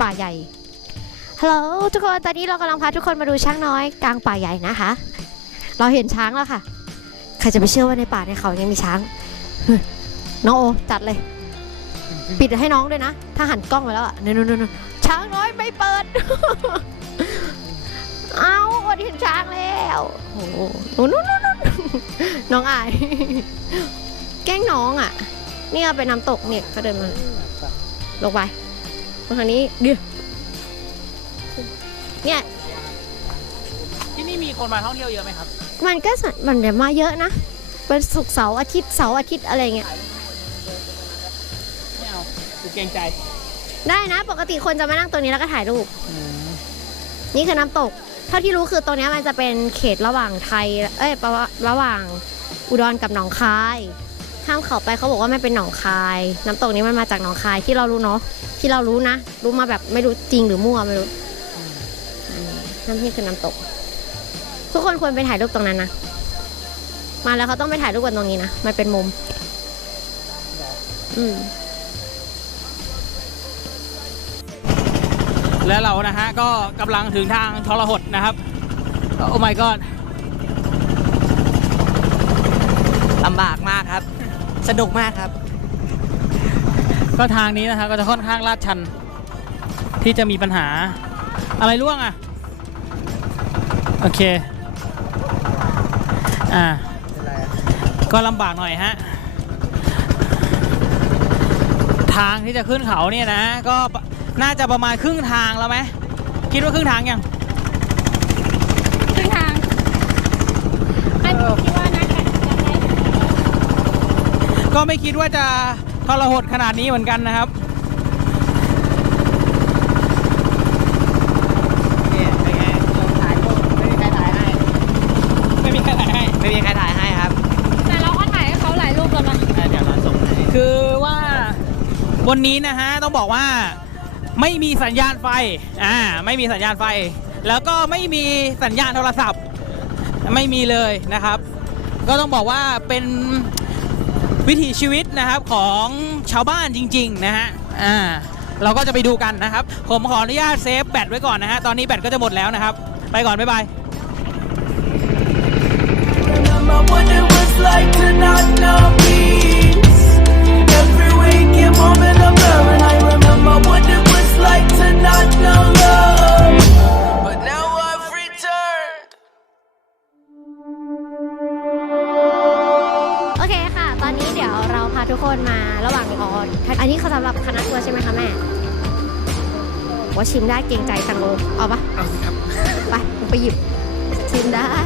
ป่าใหญ่ฮัลโหลทุกคนตอนนี้เรากำลังพาทุกคนมาดูช้างน้อยกลางป่าใหญ่นะคะ เราเห็นช้างแล้วค่ะ ใครจะไปเชื่อว่าในป่าในเขายังมีช้างน้องโอจัดเลย ปิดให้น้องด้วยนะ ถ้าหันกล้องไปแล้วอะนู่นๆช้างน้อยไม่เปิด เอาอดเห็นช้างแล้วโอ้โหนู้นน้องอาย แกล้งน้องอะนี่เอาไปน้ำตกเนี่ยก็เดินมาลงไป ตรงทางนี้เดี๋ยวเนี่ยที่นี่มีคนมาท่องเที่ยวเยอะไหมครับ มันก็สะมันเดี๋ยวมาเยอะนะเป็นศุกร์เสาร์อาทิตย์เสาร์อาทิตย์อะไรเงี้ยไม่เอาดูเกรงใจได้นะ ปกติคนจะมานั่งตรงนี้แล้วก็ถ่ายรูปนี่คือน้ำตก เท่าที่รู้คือตรงเนี้ยมันจะเป็นเขตระหว่างไทย เอ้ยประวะระหว่างอุดรกับหนองคาย ห้ามเขาไปเขาบอกว่ามันเป็นหนองคาย น้ำตกนี้มันมาจากหนองคายที่เรารู้เนาะ ที่เรารู้นะ รู้มาแบบไม่รู้จริงหรือมั่วไม่รู้อืมนั่นนี่คือน้ำตก ทุกคนควรไปถ่ายรูปตรงนั้นนะมาแล้วเขาต้องไปถ่ายรูปกันตรงนี้นะมันเป็นมุม อืมแล้วเรานะฮะก็กำลังถึงทางทรหดนะครับ โอ้ my god ลำบากมากครับ สนุกมากครับ ก็ทางนี้นะฮะก็จะค่อนข้างลาดชัน ที่จะมีปัญหาอะไรร่วงอะ โอเค อ่า ก็ลำบากหน่อยฮะ ทางที่จะขึ้นเขาเนี่ยนะ ก็น่าจะประมาณครึ่งทางแล้วไหมคิดว่าครึ่งทางยังครึ่งทางอันนี้คิดว่าน่าจะจะได้ก็ไม่คิดว่าจะ ทรหดขนาดนี้เหมือนกันนะครับเนี่ยเป็นไงลงถ่ายรูปไม่มีใครถ่ายให้ไม่มีใครถ่ายให้ไม่มีใครถ่ายให้ครับ แต่เราก็ถ่ายให้เขาหลายรูปแล้วนะเดี๋ยวเราส่งให้คือว่าวันนี้นะฮะต้องบอกว่าไม่มีสัญญาณไฟอ่าไม่มีสัญญาณไฟ แล้วก็ไม่มีสัญญาณโทรศัพท์ ไม่มีเลยนะครับ ก็ต้องบอกว่าเป็น วิถีชีวิตนะครับของชาวบ้านจริง ๆ นะฮะอ่าเราก็จะไปดูกันนะครับ ผมขออนุญาตเซฟแบตไว้ก่อนนะฮะ ตอนนี้แบตก็จะหมดแล้วนะครับ ไปก่อน บ๊ายบาย ทุกคนมาระหว่างรออันนี้เขาสำหรับคณะทัวร์ใช่ไหมคะแม่ว่าชิมได้เกรงใจจังโลเอาปะเอาสิครับ ไปไปหยิบชิมได้ให้ดู